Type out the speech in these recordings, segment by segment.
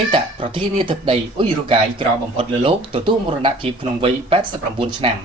តីតប្រធានាធិបតីអ៊ុយរូកាយក្រៅបំផុតលើលោកទទួលមរណភាពក្នុងវ័យ89ឆ្នាំ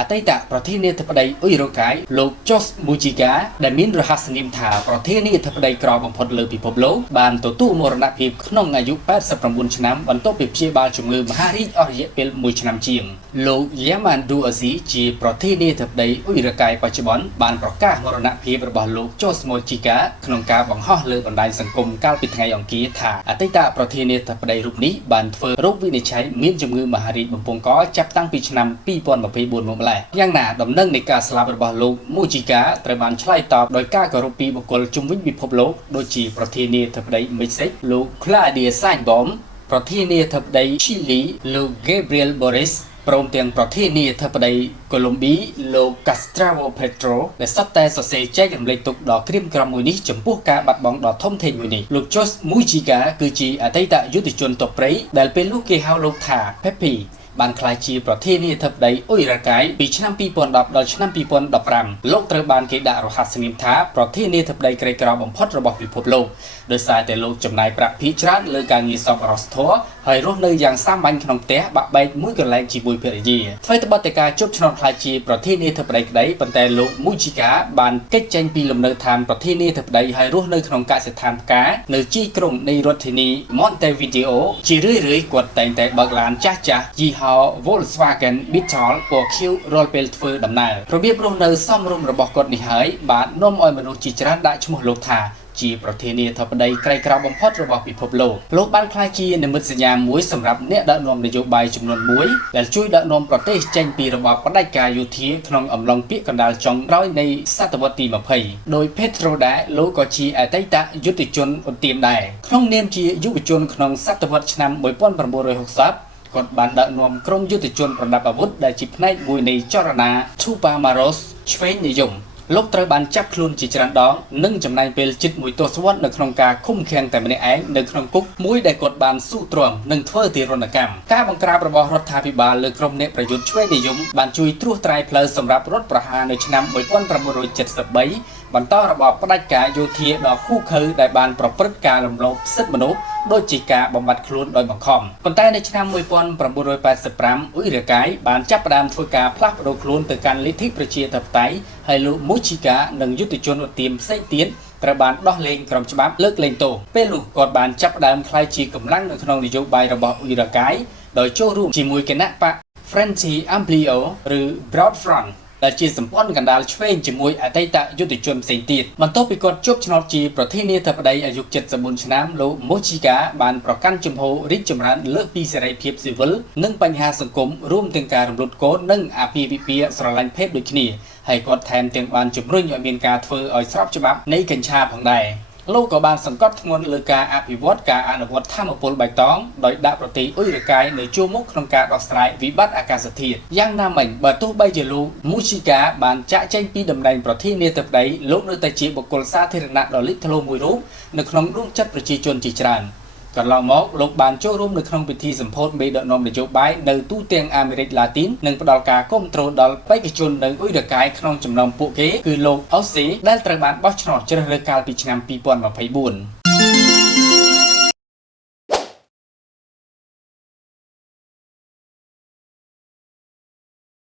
អតីតប្រធានាធិបតីអ៊ុយរូកាយលោក George Mujica ដែលមានរហស្សនាមថាប្រធានាធិបតីក្រៅបំផុតលើពិភពលោកបានទទួលមរណភាពក្នុងអាយុ89ឆ្នាំបន្ទាប់ពីព្យាបាលជំងឺមហារីកអស់រយៈពេល1ឆ្នាំជាងលោក Yamandu Aziz ជាប្រធានាធិបតីអ៊ុយរូកាយបច្ចុប្បន្នបានប្រកាសមរណភាពរបស់លោក George Mujica ក្នុងការបង្ហោះលើបណ្ដាញសង្គមកាលពីថ្ងៃអង្គារថាអតីតប្រធានាធិបតីរូបនេះបានធ្វើរោគវិនិច្ឆ័យមានជំងឺមហារីកបំពង់កចាប់តាំងពីឆ្នាំ2024មកម្ល៉េះយ៉ាងណាដំណឹងនៃការស្លាប់របស់លោក Mujica ត្រូវបានឆ្លើយតបដោយការគោរពពីបុគ្គលជុំវិញពិភពលោកដូចជាប្រធានាធិបតីមិចស៊ិកលោក Claudia Sheinbaum ប្រធានាធិបតី Chile លោក Gabriel Boric ព្រមទាំងប្រធានាធិបតីកូឡុំប៊ីលោក Gustavo Petro ដែលសុទ្ធតែសរសេរចែករំលែកទុកដ៏ក្រៀមក្រំមួយនេះចំពោះការបាត់បង់ដ៏ធំធេងមួយនេះលោក George Mujica គឺជាអតីតយុទ្ធជនទ័ពព្រៃដែលពេលនោះគេហៅលោកថា Pepeបានក្លាយជាប្រធានាធិបតីអ៊ុយរូកាយពីឆ្នាំ2010ដល់ឆ្នាំ2015លោកត្រូវបានគេដាក់រហស្សនាមថាប្រធានាធិបតីក្រីក្របំផុតរបស់ពិភពលោកដោយសារតែលោកចំណាយប្រាក់ភាគច្រើនលើការងារសប្បុរសធម៌ហើយរស់នៅយ៉ាងសាមញ្ញក្នុងផ្ទះបាក់បែកមួយកន្លែងជាមួយភរិយាថ្មីត្បិតតែការជប់ឆ្នោតខ្លាចជាប្រធានាធិបតីក្តីប៉ុន្តែលោក Mujica បានគេចចេញពីលំនៅឋានប្រធានាធិបតីហើយរស់នៅក្នុងកសិដ្ឋានផ្កានៅជីក្រុងនៃរដ្ឋធានី Montevideo ជារឿយៗគាត់តែងតែបើកឡានចាស់ៗយីហោ Volkswagen Beetle ពណ៌ខៀវរាល់ពេលធ្វើដំណើររបៀបរស់នៅសមរម្យរបស់គាត់នេះហើយបាននាំឲ្យមនុស្សជាច្រើនដាក់ឈ្មោះលោកថាជាប្រធានាធិបតីក្រីក្របំផុតរបស់ពិភពលោកបានក្លាយជានិមិត្តសញ្ញាមួយសម្រាប់អ្នកដឹកនាំនយោបាយចំនួនមួយដែលជួយដឹកនាំប្រទេសចេញពីរបបផ្ដាច់ការយោធាក្នុងអំឡុងពាក្យកណ្ដាលចុងក្រោយនៃសតវត្សទី20ដោយ Petro ដែរលោកក៏ជាអតីតយុទ្ធជនឧទាមដែរក្នុងនាមជាយុវជនក្នុងសតវត្សឆ្នាំ1960គាត់បានដឹកនាំក្រុមយុទ្ធជនប្រដាប់អាវុធដែលជាផ្នែកមួយនៃចលនា Tupamaros ឆ្វេងនិយមលោកត្រូវបានចាប់ខ្លួនជាច្រើនដងនិងចំណាយពេលជិត1ទសវត្សរ៍នៅក្នុងការឃុំឃាំងតែម្នាក់ឯងនៅក្នុងគុកមួយដែលគាត់បានស៊ូទ្រាំនិងធ្វើទារុណកម្មការបង្ក្រាបរបស់រដ្ឋាភិបាលលើក្រុមអ្នកប្រយុទ្ធឆ្វេងនិយមបានជួយត្រួសត្រាយផ្លូវសម្រាប់រដ្ឋប្រហារនៅឆ្នាំ1973បន្តរបបផ្ដាច់ការយោធាដ៏ឃោរឃៅដែលបានប្រព្រឹត្តការរំលោភសិទ្ធិមនុស្សដូចជាការបំបត្តិខ្លួនដោយបង្ខំប៉ុន្តែនៅឆ្នាំ1985អ៊ុយរូកាយបានចាប់ផ្ដើមធ្វើការផ្លាស់ប្ដូរខ្លួនទៅកាន់លទ្ធិប្រជាធិបតេយ្យហើយលោក Mujica និងយុទ្ធជនឧទាមផ្សេងទៀតត្រូវបានដោះលែងក្រុមច្បាប់លើកលែងទោសពេលនោះគាត់បានចាប់ផ្ដើមក្លាយជាកម្លាំងនៅក្នុងនយោបាយរបស់អ៊ុយរូកាយដោយចូលរួមជាមួយគណៈបក Frente Amplio ឬ Broad Front ដែលជាសម្ព័ន្ធកណ្ដាលឆ្វេងជាមួយអតីតយុទ្ធជនផ្សេងទៀតបន្ទាប់ពីគាត់ជាប់ឆ្នោតជាប្រធានាធិបតីអាយុ74ឆ្នាំលោក Mujica បានប្រកាន់ជំហររីកចម្រើនលើសពីសេរីភាពស៊ីវិលនិងបញ្ហាសង្គមរួមទាំងការរំលត់កូននិងអាពាហ៍ពិពាហ៍ស្រឡាញ់ភេទដូចគ្នាហើយគាត់ថែមទាំងបានជំរុញឲ្យមានការធ្វើឲ្យស្របច្បាប់នៃកញ្ឆាផងដែរលោកក៏បានសង្កត់ធ្ងន់លើការអភិវឌ្ឍការអនុវត្តថាមពលបៃតងដោយដាក់ប្រទេសអ៊ុយរូកាយនៅជួរមុខក្នុងការដោះស្រាយវិបត្តិអាកាសធាតុយ៉ាងណាមិញបើទោះបីជាលោក Mujica បានចាក់ចែងពីតំណែងប្រធានាធិបតីលោកនៅតែជាបុគ្គលសាធារណៈដ៏លេចធ្លោមួយរូបនៅក្នុងដួងចិត្តប្រជាជនជាច្រើនកន្លងមកលោកបានចូលរួមនៅក្នុងពិធីសម្ពោធមេដឹកនាំនយោបាយនៅទូទាំងអាមេរិកឡាទីននិងផ្ដល់ការគាំទ្រដល់បេក្ខជននៅអ៊ុយរូកាយក្នុងចំណោមពួកគេគឺលោក Ozzy ដែលត្រូវបានបោះឆ្នោតជ្រើសរើសកាលពីឆ្នាំ2024